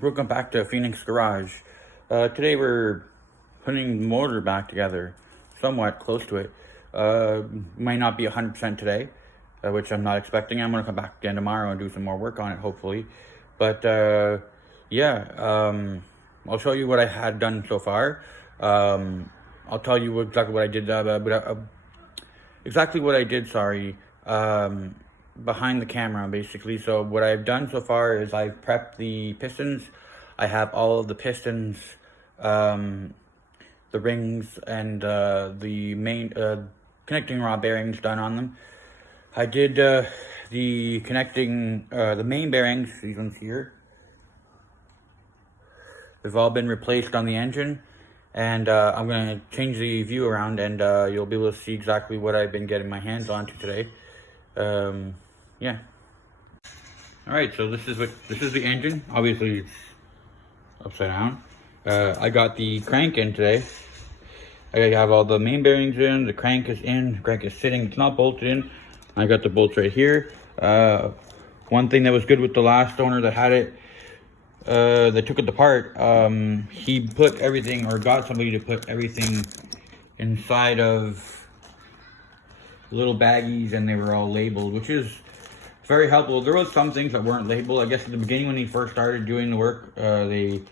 Welcome back to Phoenix Garage. Today we're putting the motor back together, somewhat close to it. Might not be 100% today, which I'm not expecting. I'm gonna come back again tomorrow and do some more work on it, hopefully. But I'll show you what I had done so far. I'll tell you exactly what I did. Exactly what I did. Sorry. Behind the camera, basically. So what I've done so far is I've prepped the pistons. I have all of the pistons, the rings, and the main connecting rod bearings done on them. I did the connecting, the main bearings, these ones here. They've all been replaced on the engine, and I'm going to change the view around, and you'll be able to see exactly what I've been getting my hands onto today. Yeah. All right, so this is the engine. Obviously, it's upside down. I got the crank in today. I have all the main bearings in. The crank is in. The crank is sitting. It's not bolted in. I got the bolts right here. One thing that was good with the last owner that had it, that took it apart, he put everything, or got somebody to put everything inside of little baggies, and they were all labeled, which is very helpful. There was some things that weren't labeled. I guess at the beginning when he first started doing the work, they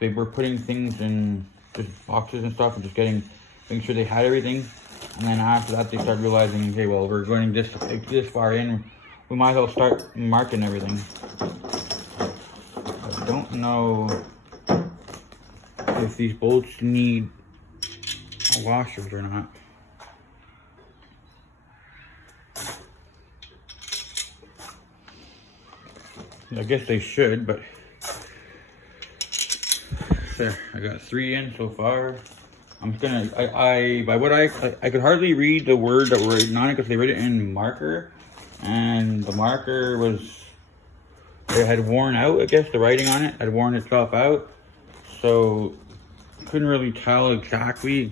were putting things in just boxes and stuff and just making sure they had everything. And then after that, they started realizing, okay, well, we're going this far in, we might as well start marking everything. I don't know if these bolts need washers or not. I guess they should, but there, I got 3 in so far. I'm just gonna, I could hardly read the word that were written on it because they wrote it in marker, and the marker it had worn out. I guess the writing on it had worn itself out, so couldn't really tell exactly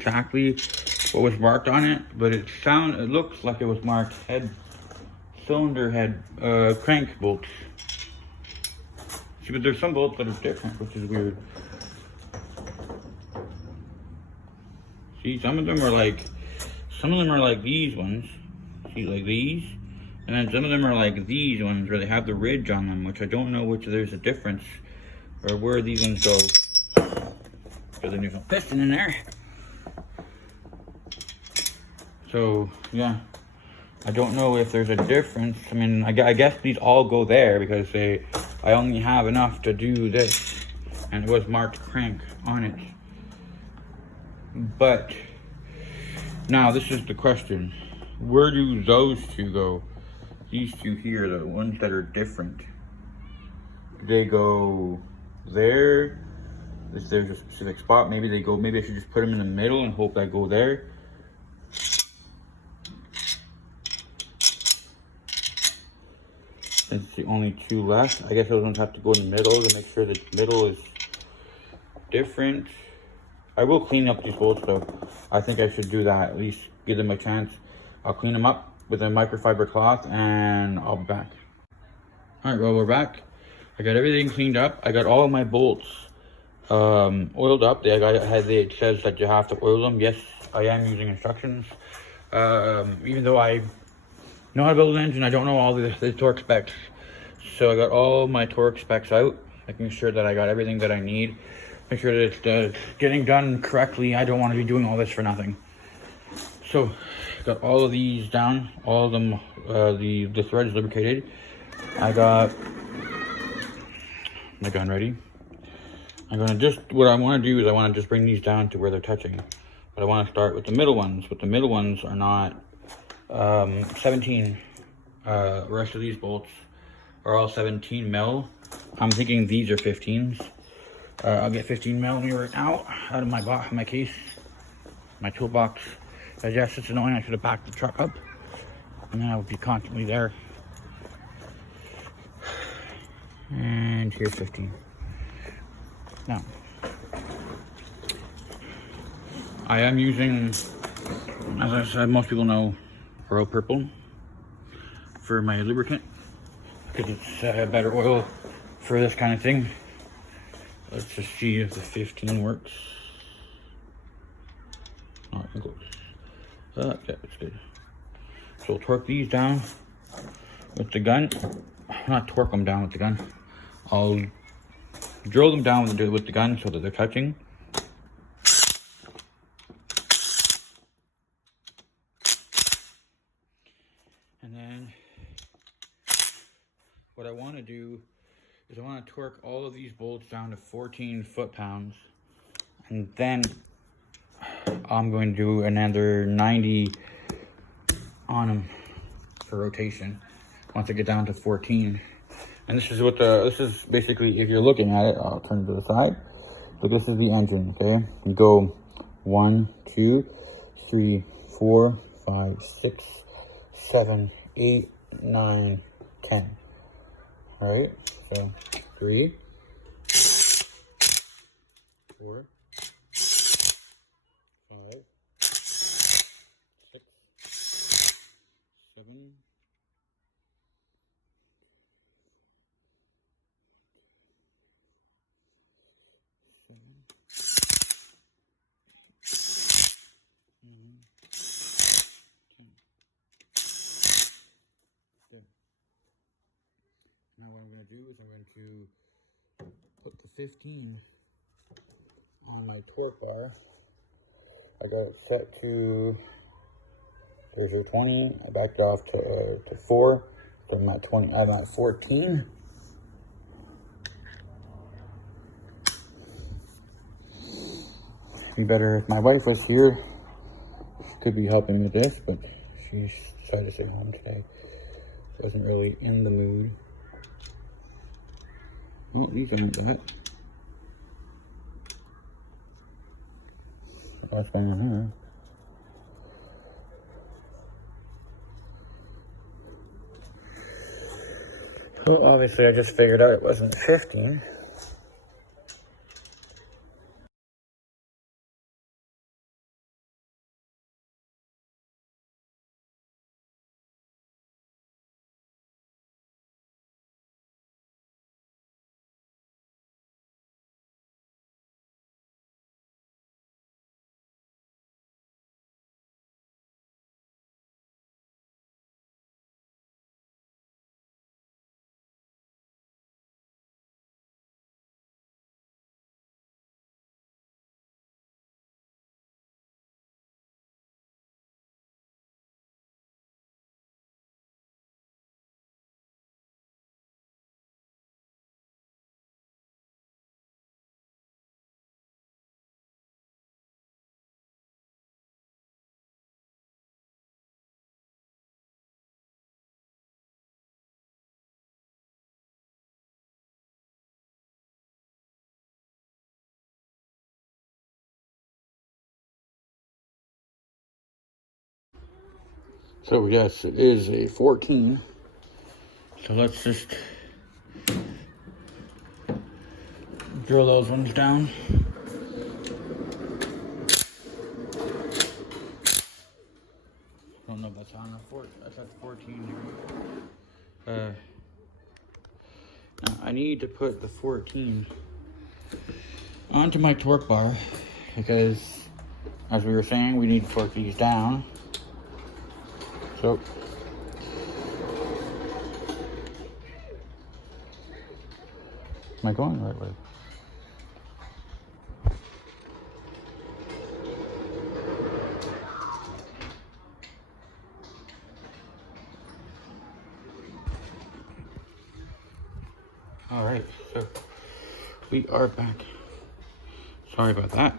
what was marked on it, but it looks like it was marked cylinder head, crank bolts. See, but there's some bolts that are different, which is weird. See, some of them are like these ones. See, like these. And then some of them are like these ones where they have the ridge on them, which I don't know which there's a difference, or where these ones go. So then there's no piston in there. So, yeah. I don't know if there's a difference. I mean, I guess these all go there because I only have enough to do this, and it was marked crank on it. But now this is the question: where do those two go? These two here, the ones that are different, do they go there? Is there a specific spot? Maybe I should just put them in the middle and hope I go there. It's the only 2 left. I guess those ones have to go in the middle to make sure the middle is different. I will clean up these bolts though. I think I should do that, at least give them a chance. I'll clean them up with a microfiber cloth and I'll be back. All right, well, we're back. I got everything cleaned up. I got all of my bolts oiled up. It says that you have to oil them. Yes, I am using instructions. Even though I know how to build an engine, I don't know all the torque specs. So I got all my torque specs out, making sure that I got everything that I need. Make sure that it's getting done correctly. I don't want to be doing all this for nothing. So got all of these down, all of them, the threads lubricated. I got my gun ready. What I want to do is I want to just bring these down to where they're touching. But I want to start with the middle ones. But the middle ones are not 17. The rest of these bolts are all 17 mil. I'm thinking these are 15s. I'll get 15 mil right now out of my case, my toolbox. Yes, it's annoying. I should have backed the truck up, and then I would be constantly there. And here's 15. Now, I am using, as I said, most people know, Royal Purple for my lubricant, because it's better oil for this kind of thing. Let's just see if the 15 works. Not even close. Yeah, it's good. So we'll torque these down with the gun. Not torque them down with the gun. I'll drill them down with the gun so that they're touching. And then what I want to do is I want to torque all of these bolts down to 14 foot-pounds. And then I'm going to do another 90 on them for rotation once I get down to 14. And this is what this is basically, if you're looking at it, I'll turn it to the side. Look, this is the engine, okay? You go 1, 2, 3, 4, 5, 6, 7, 8, 9, 10. All right, so 3, 4, 5, 6, 7, 10. Now what I'm going to do is I'm going to put the 15 on my torque bar. I got it set to, there's your 20. I backed it off to 4. So I'm at 20. I'm at 14. Be better if my wife was here. She could be helping me with this, but she decided to stay home today. Wasn't really in the mood. Oh, these aren't that. What's going on here? Well, obviously I just figured out it wasn't 15. So yes, it is a 14. So let's just drill those ones down. I don't know if that's on the 4. That's at 14 here. Now I need to put the 14 onto my torque bar because, as we were saying, we need to torque these down. So am I going the right way? All right, so we are back. Sorry about that.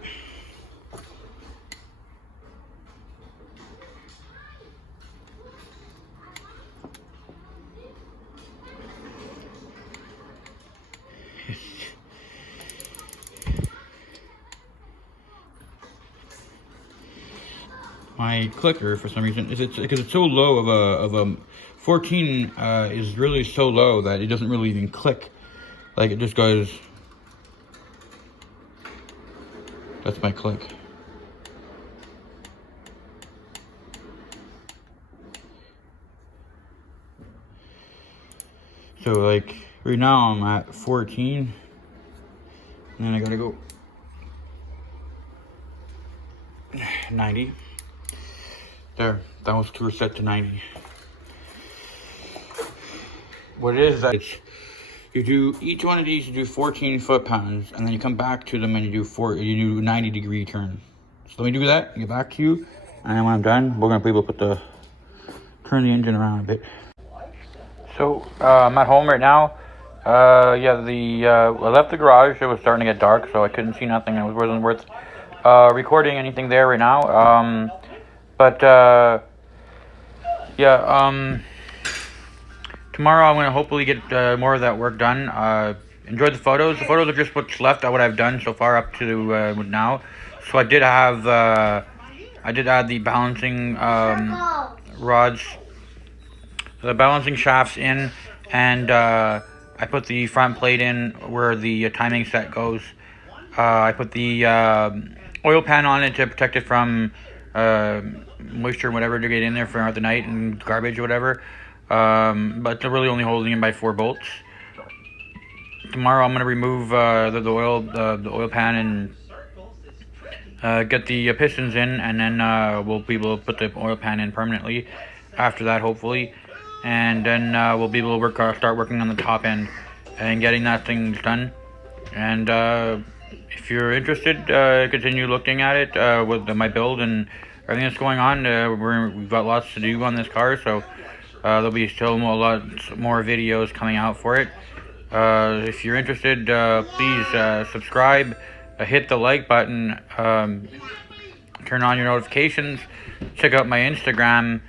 My clicker, for some reason, is because it's so low of a 14 is really so low that it doesn't really even click. Like, it just goes. That's my click. So like right now I'm at 14, And then I gotta go 90. There, that was set to 90. What it is that you do each one of these, you do 14 foot-pounds, and then you come back to them and you do 90-degree turn. So let me do that, get back to you, and then when I'm done, we're gonna be able to turn the engine around a bit. So I'm at home right now. Yeah, I left the garage. It was starting to get dark, so I couldn't see nothing. It wasn't worth recording anything there right now. Tomorrow I'm gonna hopefully get more of that work done. Enjoyed the photos. The photos are just what's left of what I've done so far up to now. So I did add the balancing rods, the balancing shafts in, and I put the front plate in where the timing set goes. I put the oil pan on it to protect it from moisture and whatever to get in there throughout the night and garbage or whatever. But they're really only holding in by 4 bolts. Tomorrow I'm gonna remove the oil pan and get the pistons in, and then we'll be able to put the oil pan in permanently after that, hopefully. And then we'll be able to start working on the top end and getting that thing done. And if you're interested, continue looking at it with my build and everything that's going on. We've got lots to do on this car, so there'll be still a lot more videos coming out for it. If you're interested, please subscribe, hit the like button, turn on your notifications, check out my Instagram,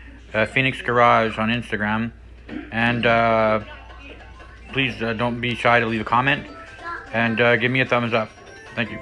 Phoenix Garage on Instagram, and please don't be shy to leave a comment, and give me a thumbs up. Thank you.